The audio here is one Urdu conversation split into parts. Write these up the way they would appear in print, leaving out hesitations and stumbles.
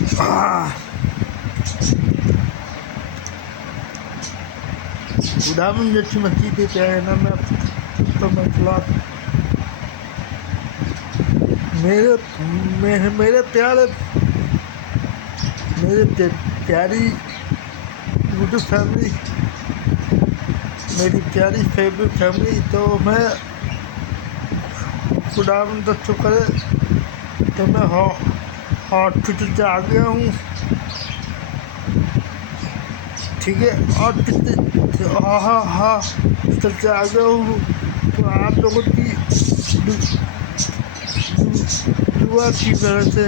خدا من اچھی مسجد پہ ہے نا میں تو مسئلہ میرے پیارے میرے پیاری یوٹیوب فیملی، میری پیاری فیوریٹ فیملی، تو میں خدا من کا شکر ہے کہ میں ہاسپٹل سے آ گیا ہوں، ٹھیک ہے، ہاسپٹل سے آ گیا ہوں، تو آپ لوگوں کی دعا کی وجہ سے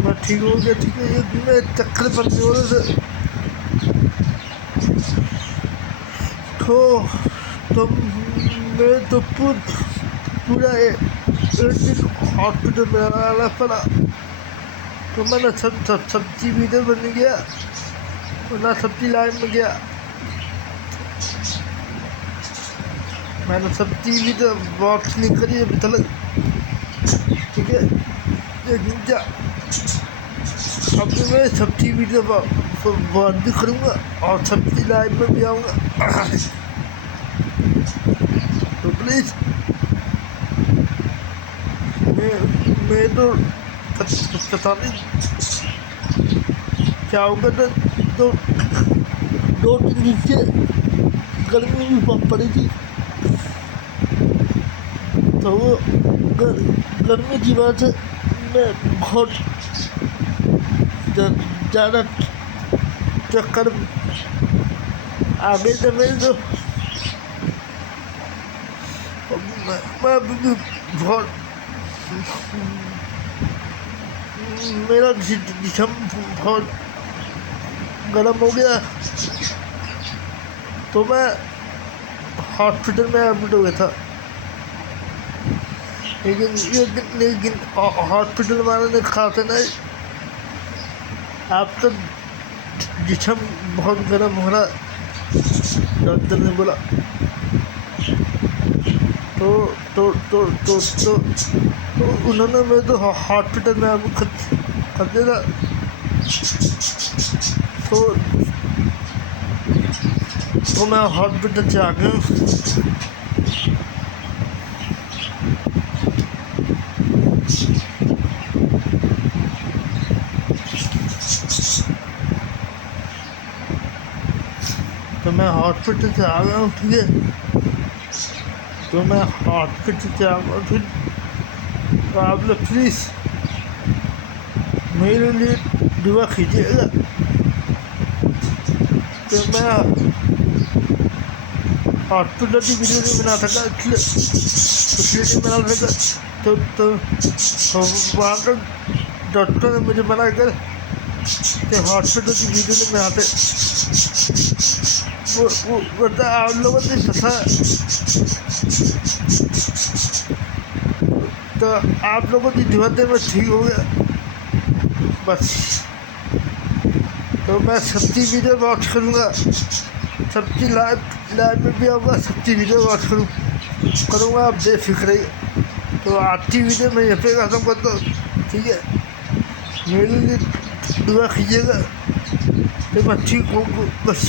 میں ٹھیک ہو گیا، ٹھیک ہے، میں چکر پر ہو رہے تھے تو میں تو پورا ایک دن ہاسپٹل میں آنا پڑا، تو میں نے سبزی بھی ادھر بن گیا، نہ سبزی لائن میں گیا، میں نے سبزی بھی تو واپس نہیں کری ابھی تک، ٹھیک ہے، لیکن کیا اب میں سبزی بھی تو بند بھی کروں گا اور سبزی لائن میں بھی آؤں گا، تو پلیز میں تو پتا نہیں کیا ہوگا، تو دو تین دن سے گرمی بھی بہت پڑی تھی، تو وہ گرمی کی وجہ سے میں بہت زیادہ چکر آ گئے تھے میرے، تو میں ابھی بھی بہت میرا جسم بہت گرم ہو گیا، تو میں ہاسپٹل میں ایڈمٹ ہو گیا تھا، لیکن ہاسپٹل والوں نے کہا تھا نا آپ کا جسم بہت گرم ہو رہا، ڈاکٹر نے بولا، تو انہوں نے میرے تو ہاسپٹل میں کر دیا، تو میں ہاسپٹل سے آ گیا ہوں، تو میں ہاسپٹل سے آ گیا ہوں، ٹھیک ہے، تو میں ہاسپٹل سے آ گیا پھر، تو آپ لوگ پلیز میرے لیے دعا کیجیے گا کہ میں ہاسپٹل کی ویڈیو نہیں بنا سکا، اس لیے نہیں بنا سکا، تو وہاں کا ڈاکٹر نے مجھے منع کر کہ ہاسپٹل کی ویڈیو نہیں بناتے، وہ آپ لوگوں نے سسا، تو آپ لوگوں کی دعا سے میں ٹھیک ہو گیا بس، تو میں سبزی ویڈیو واچ کروں گا، سبزی لائن میں بھی آؤں گا، سبزی ویڈیو واچ کروں گا، آپ بے فکر رہیے، تو آج کی ویڈیو میں یہیں پہ ختم کرتا ہوں، ٹھیک ہے، میرے لیے دعا کیجیے گا کہ میں ٹھیک ہوں بس۔